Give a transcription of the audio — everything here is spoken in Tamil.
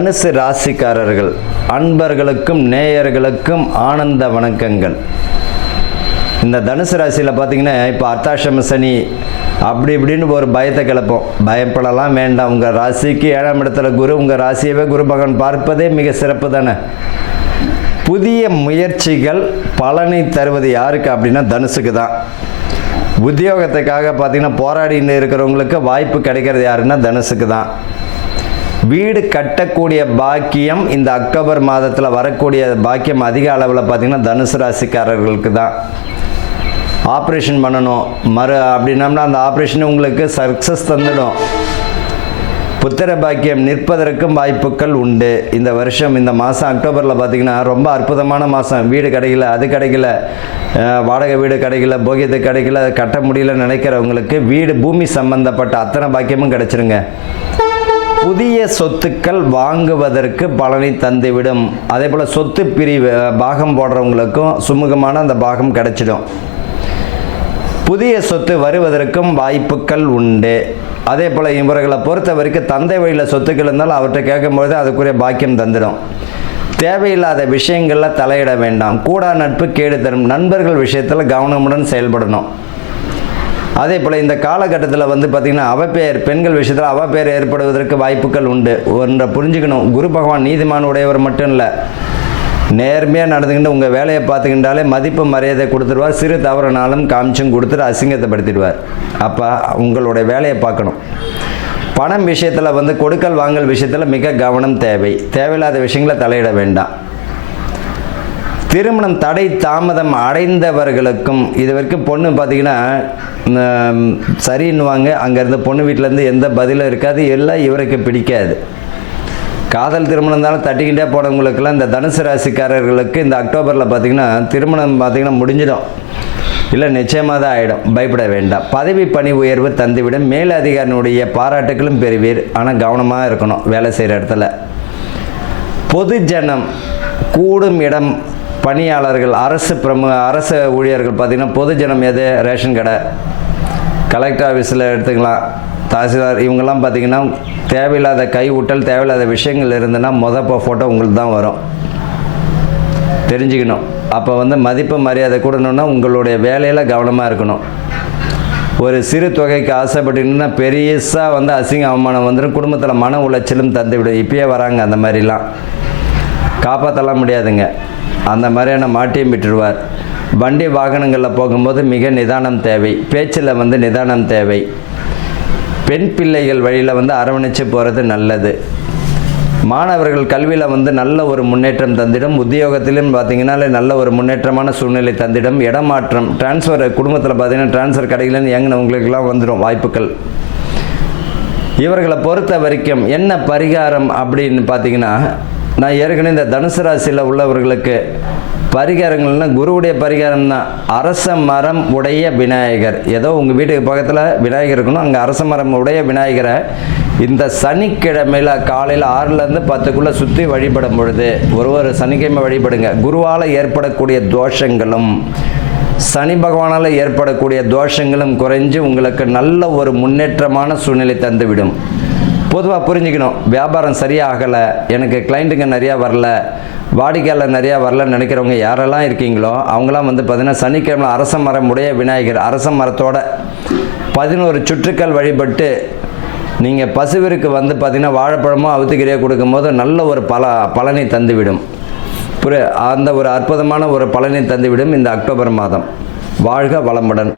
தனுசு ராசிக்காரர்கள் அன்பர்களுக்கும் நேயர்களுக்கும் ஆனந்த வணக்கங்கள். இந்த தனுசு ராசியில் பார்த்தீங்கன்னா இப்போ அர்த்தாஷ்டம சனி அப்படி இப்படின்னு ஒரு பயத்தை கிளப்போம். பயப்படலாம் வேண்டாம். உங்கள் ராசிக்கு 7ஆம் இடத்துல குரு, உங்கள் ராசியவே குரு பகவான் பார்ப்பதே மிக சிறப்பு தானே. புதிய முயற்சிகள் பலனை தருவது யாருக்கு அப்படின்னா தனுசுக்கு தான். உத்தியோகத்துக்காக பார்த்தீங்கன்னா போராடின்னு இருக்கிறவங்களுக்கு வாய்ப்பு கிடைக்கிறது யாருன்னா தனுசுக்கு தான். வீடு கட்டக்கூடிய பாக்கியம் இந்த அக்டோபர் மாதத்தில் வரக்கூடிய பாக்கியம் அதிக அளவில் பார்த்தீங்கன்னா தனுசு ராசிக்காரர்களுக்கு தான். ஆப்ரேஷன் பண்ணணும் அப்படின்னம்னா அந்த ஆப்ரேஷன் உங்களுக்கு சக்ஸஸ் தந்துடும். புத்திர பாக்கியம் நிற்பதற்கும் வாய்ப்புகள் உண்டு. இந்த வருஷம் இந்த மாதம் அக்டோபரில் பார்த்திங்கன்னா ரொம்ப அற்புதமான மாதம். வீடு கிடைக்கல, அது கிடைக்கல, வாடகை வீடு கிடைக்கல, போகியத்து கிடைக்கல, கட்ட முடியல நினைக்கிறவங்களுக்கு வீடு பூமி சம்பந்தப்பட்ட அத்தனை பாக்கியமும் கிடைச்சிருங்க. புதிய சொத்துக்கள் வாங்குவதற்கு பலனை தந்துவிடும். அதே போல் சொத்து பிரிவு பாகம் போடுறவங்களுக்கும் சுமூகமான அந்த பாகம் கிடைச்சிடும். புதிய சொத்து வருவதற்கும் வாய்ப்புகள் உண்டு. அதே போல் இவர்களை பொறுத்த வரைக்கும் தந்தை வழியில் சொத்துக்கள் இருந்தாலும் அவர்கிட்ட கேட்கும்பொழுது அதுக்குரிய பாக்கியம் தந்துடும். தேவையில்லாத விஷயங்களில் தலையிட வேண்டாம். கூடா நட்பு கேடு தரும். நண்பர்கள் விஷயத்தில் கவனமுடன் செயல்படணும். அதே போல் இந்த காலகட்டத்தில் பார்த்திங்கன்னா அவப்பெயர், பெண்கள் விஷயத்தில் அவப்பெயர் ஏற்படுவதற்கு வாய்ப்புகள் உண்டு. ஒன்றை புரிஞ்சுக்கணும், குரு பகவான் நீதிமான் உடையவர் மட்டும் இல்லை, நேர்மையாக நடந்துக்கிட்டு உங்கள் வேலையை பார்த்துக்கிட்டாலே மதிப்பு மரியாதை கொடுத்துருவார். சிறு தவறுனாலும் காமிச்சும் கொடுத்துட்டு அசிங்கத்தைப்படுத்திடுவார். அப்போ உங்களுடைய வேலையை பார்க்கணும். பணம் விஷயத்தில் கொடுக்கல் வாங்கல் விஷயத்தில் மிக கவனம் தேவை. தேவையில்லாத விஷயங்களை தலையிட வேண்டாம். திருமணம் தடை தாமதம் அடைந்தவர்களுக்கும் இது வரைக்கும் பொண்ணு பார்த்திங்கன்னா சரின்னுவாங்க. அங்கேருந்து பொண்ணு வீட்டிலேருந்து எந்த பதிலும் இருக்காது, எல்லாம் இவருக்கு பிடிக்காது. காதல் திருமணம் இருந்தாலும் தட்டிக்கிட்டே போனவங்களுக்கெல்லாம் இந்த தனுசு ராசிக்காரர்களுக்கு இந்த அக்டோபரில் பார்த்திங்கன்னா திருமணம் பார்த்திங்கன்னா முடிஞ்சிடும், இல்லை நிச்சயமாக தான் ஆகிடும். பயப்பட வேண்டாம். பதவி பணி உயர்வு தந்துவிடும். மேலதிகாரினுடைய பாராட்டுகளும் பெறுவீர். ஆனால் கவனமாக இருக்கணும் வேலை செய்கிற இடத்துல. பொது ஜனம் கூடும் இடம் பணியாளர்கள், அரசு ஊழியர்கள் பார்த்திங்கன்னா பொது ஜனம் எது, ரேஷன் கடை, கலெக்டர் ஆஃபீஸில் எடுத்துக்கலாம், தாசில்தார், இவங்கெல்லாம் பார்த்திங்கன்னா தேவையில்லாத கை ஊட்டல், தேவையில்லாத விஷயங்கள் இருந்ததுன்னா ஃபோட்டோ உங்களுக்கு தான் வரும். தெரிஞ்சுக்கணும். அப்போ மதிப்பு மரியாதை கூடணுன்னா உங்களுடைய வேலையில் கவனமாக இருக்கணும். ஒரு சிறு தொகைக்கு ஆசைப்பட்டீங்கன்னா பெரியசாக அசிங்க அவமானம் வந்துடும். குடும்பத்தில் மன உளைச்சலும் தந்துவிடும். இப்பயே வராங்க அந்த மாதிரிலாம், காப்பாற்றலாம் முடியாதுங்க. அந்த மாதிரியான மாட்டியம் விட்டுருவார். வண்டி வாகனங்களில் போகும்போது மிக நிதானம் தேவை. பேச்சில் நிதானம் தேவை. பெண் பிள்ளைகள் வழியில் அரவணைச்சு போகிறது நல்லது. மாணவர்கள் கல்வியில் நல்ல ஒரு முன்னேற்றம் தந்திடும். உத்தியோகத்திலும் பார்த்திங்கன்னா நல்ல ஒரு முன்னேற்றமான சூழ்நிலை தந்திடும். இடமாற்றம், டிரான்ஸ்ஃபர், குடும்பத்தில் பார்த்திங்கன்னா டிரான்ஸ்ஃபர் கிடைக்கலன்னு ஏங்கினவங்களுக்கெல்லாம் வந்துடும் வாய்ப்புகள். இவர்களை பொறுத்த வரைக்கும் என்ன பரிகாரம் அப்படின்னு பார்த்திங்கன்னா, நான் ஏற்கனவே இந்த தனுசு ராசியில் உள்ளவர்களுக்கு பரிகாரங்கள்னா குருவுடைய பரிகாரம் தான். அரச மரம் உடைய விநாயகர், ஏதோ உங்கள் வீட்டுக்கு பக்கத்தில் விநாயகர் இருக்கணும், அங்கே அரச மரம் உடைய விநாயகரை இந்த சனிக்கிழமையில் காலையில் 6லேருந்து 10க்குள்ளே சுற்றி வழிபடும் பொழுது ஒரு சனிக்கிழமை வழிபடுங்க. குருவால் ஏற்படக்கூடிய தோஷங்களும் சனி பகவானால் ஏற்படக்கூடிய தோஷங்களும் குறைஞ்சு உங்களுக்கு நல்ல ஒரு முன்னேற்றமான சூழ்நிலை தந்துவிடும். பொதுவாக புரிஞ்சுக்கணும், வியாபாரம் சரியாகலை, எனக்கு கிளைண்ட்டுங்க நிறையா வரல, வாடிக்கையாளர் நிறையா வரலன்னு நினைக்கிறவங்க யாரெல்லாம் இருக்கீங்களோ அவங்களாம் பார்த்திங்கன்னா சனிக்கிழமை அரச மரம் உடைய விநாயகர், அரச மரத்தோட 11 சுற்றுக்கள் வழிபட்டு நீங்கள் பசுவிற்கு பார்த்திங்கன்னா வாழைப்பழமோ அவுத்துக்கிறியோ கொடுக்கும்போது நல்ல ஒரு பலனை தந்துவிடும். அந்த ஒரு அற்புதமான ஒரு பலனை தந்துவிடும் இந்த அக்டோபர் மாதம். வாழ்க வளமுடன்.